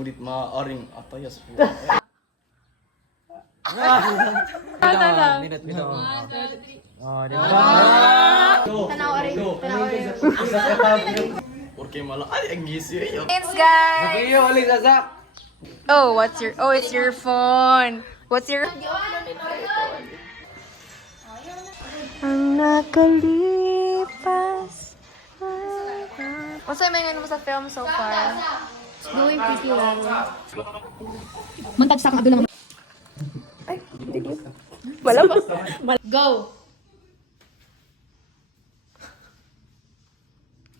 ngunit maaaring atayas po. Minute, minute. Oh, di ba? Tanaw rin. Porque malaki ang ngisi yun. Thanks, guys. Iyo, ulit sasak. Oh, it's your phone. What's your... Ang nakalipas. What's the main mo sa film so far? Going pretty well. Mantag sa kadula. Wala ba? Go!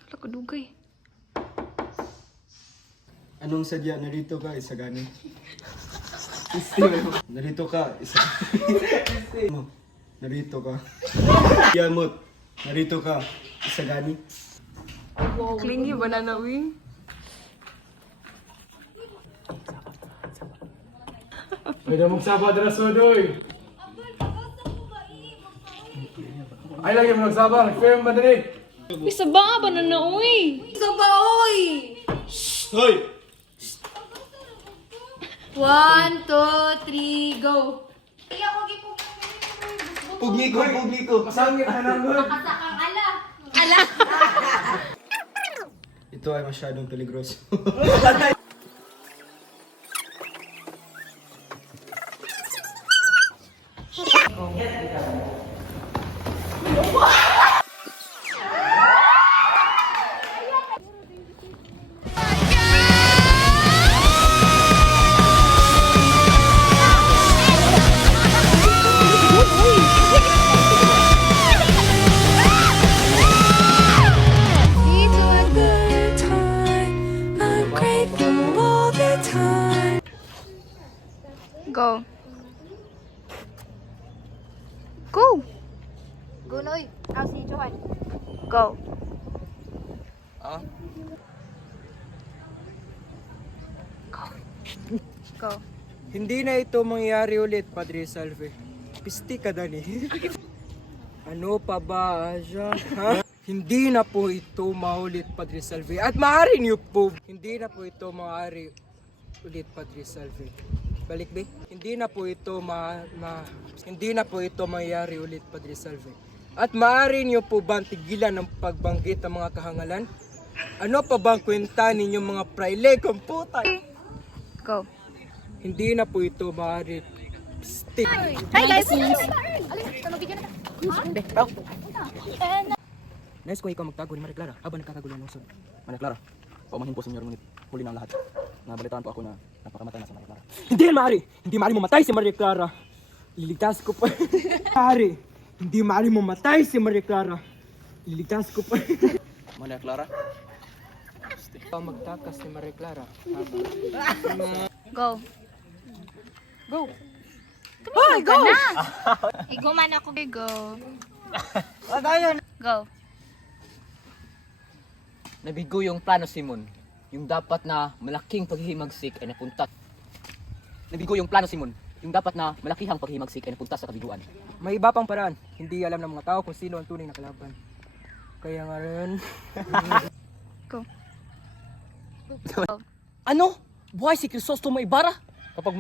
Wala ko dugay. Anong sadya? Narito ka, isagani. Narito ka, isagani. Narito ka. Yamot. Narito ka, isagani. Clingy banana wing. Pwede magsaba dara sodoy. Ay lagi mo nagsaba, film ba dali? Isa ba ba na uy? Isa ba uy? Hoy! 1, 2, 3, go! Pugni ko. Pasangit na naman. Ito ay masyadong peligroso. Go. Go. Go, Noy! I'll see Johan. Go. Ah? Go. Hindi na ito mangyayari ulit, Padre Salve. Pisti ka, Dani. Ano pa ba siya? Ha? Hindi na po ito maulit, Padre Salve. At maaari niyo po. Hindi na po ito maaari ulit, Padre Salve. Balik, be. Hindi na po ito hindi na po ito mangyayari ulit, Padre Salve. At maaari niyo po bang tigilan ng pagbanggit ng mga kahangalan? Ano pa bang kwenta ninyong mga praile, komputa? Go. Hindi na po ito maaari. Stick. Hi guys. Nice ko ikaw magtago ni Maria Clara habang nagkakagulo ng usod. Maria Clara, paumahin po senyor ngunit huli na ang lahat. Nabalitaan po ako na napakamatay na si Maria Clara. Hindi yan maaari! Hindi maaari mamatay si Maria Clara. Iligtas ko pa. Maaari! Hindi maaari mamatay si Maria Clara. Iligtas ko pa. Maria Clara? Ikaw magtakas ni Maria Clara. Go. Go! Hoy, go. Igo man ako. Go. Agayon! Go. Nabigo yung plano Simon. Yung dapat na malaking paghihimagsik ay napunta. Nabigo yung plano Simon. Yung dapat na malakihang paghihimagsik ay napunta sa kabiguan. May iba pang paraan. Hindi alam ng mga tao kung sino ang tunay na kalaban. Kaya nga rin. Go. Ano? Buhay si Crisostomo Ibarra? Kapag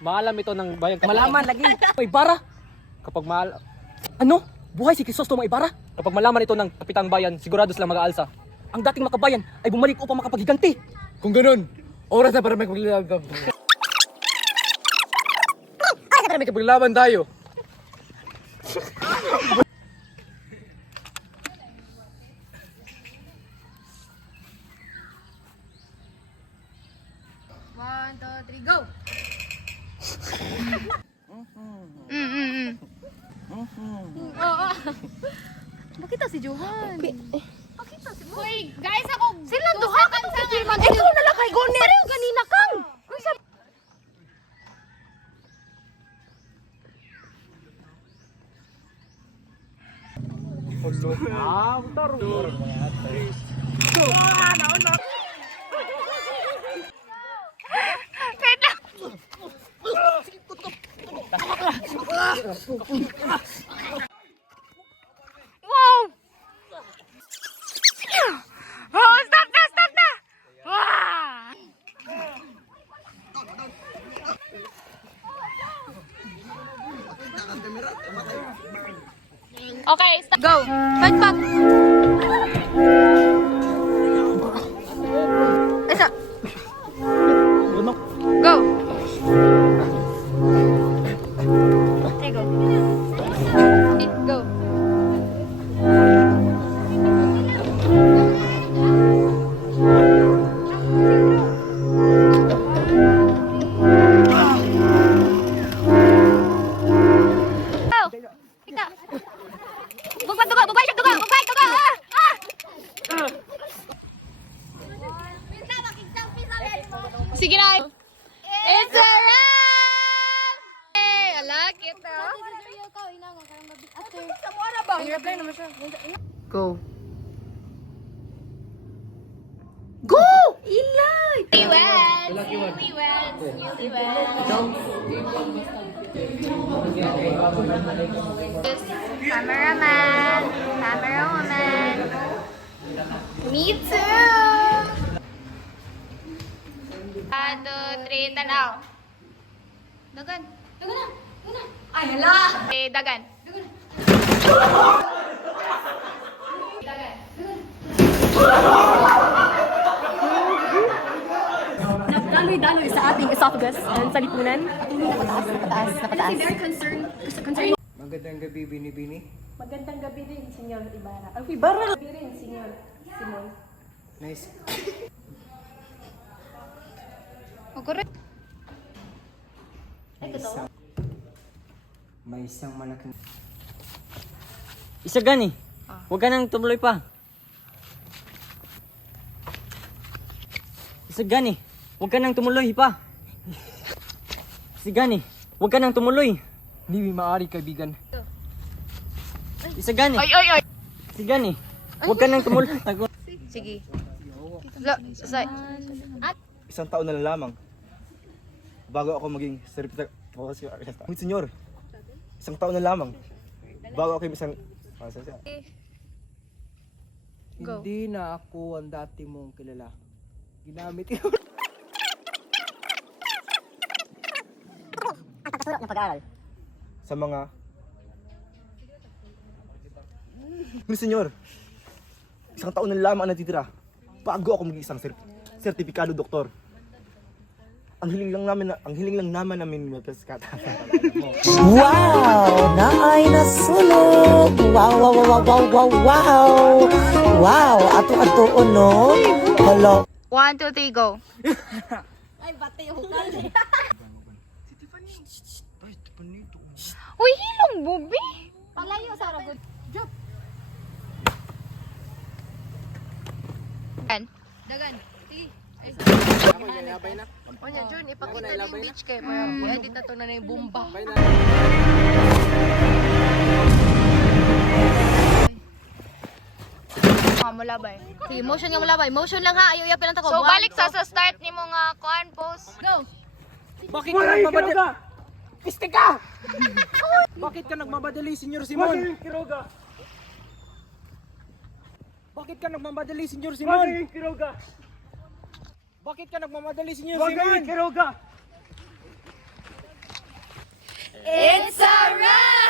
maalam ito ng bayan Malaman lagi. Ibarra? kapag Ano? Buhay si Crisostomo Ibarra? kapag malaman ito ng kapitang bayan, sigurado silang mag-aalsa. Ang dating makabayan ay bumalik upang makapaghiganti. Kung ganun, oras na para may paglaban. May paglaban tayo. Nakita si Johan. Nakita si Johan. Hoy, guys, ako. Sila duha ka sa nga. Ikaw na lang kay Gonit. Pareho ganina kang. Wow! Oh, stop na! Stop na! Wow! Go! Fight back! Isa! Go! Okay, go. Go. Go! Kita! Bugbat dugo! Bugbat siya dugo! Bugbat dugo! Sige na! It's a wrap! Hey! Alak ito! Go! Go! Ilay! Cameraman! Camerawoman! Me too! 1, 2, 3, tanaw! Dagan! Dagan na! Ay, hala! Eh, dagan! Daloy-daloy sa ating esophagus and sa lipunan. Patuloy na pataas, na pataas, na pataas. Kasi very concerned. Magandang gabi, Bini-Bini. Magandang gabi din, Senyor Ibarra. Ang Ibarra! Gabi rin, Senyor Simon. Nice. Correct. May isang malaking... Isa gani. Huwag ka nang tumuloy pa. Isa gani. Huwag ka nang tumuloy pa. Isa gani. Huwag ka nang tumuloy. Hindi maaari, kaibigan. Isa gani. Ay, ay, ay! Isa gani. Huwag ka nang tumuloy. Sige. Isang taon na lang lamang bago ako maging senyor. Isang taon na lamang bago ako isang Go. Hindi na ako ang dati mong kilala. Ginamit ko. sa mga senyor. Isang taon na lamang ang natitira bago ako maging isang sertipikado doktor. Ang hiling lang naman namin mataskata. Wow! Naay nasulog! Wow, wow, wow, wow, wow, wow! Wow! Ato-ato no? Hello? 1, 2, 3, go! Uy, hilong, Bubi! Palayo sa ragot. Jump! Dagan. Sige. O niya, Jun, ipakita na yung beach kay para edit na to na yung bomba. Mulabay. Sige, motion nga mulabay. Motion lang ha, ayaw yapin lang ako. So, balik sa start ni mga kuan post. Go! Bakit ka nagmamadali? Piste ka! Bakit ka nagmamadali, Senyor Simon? Bakit ka nagmamadali, Senyor Simon? Bakit ka nagmamadali, Senyor Simon? It's a wrap!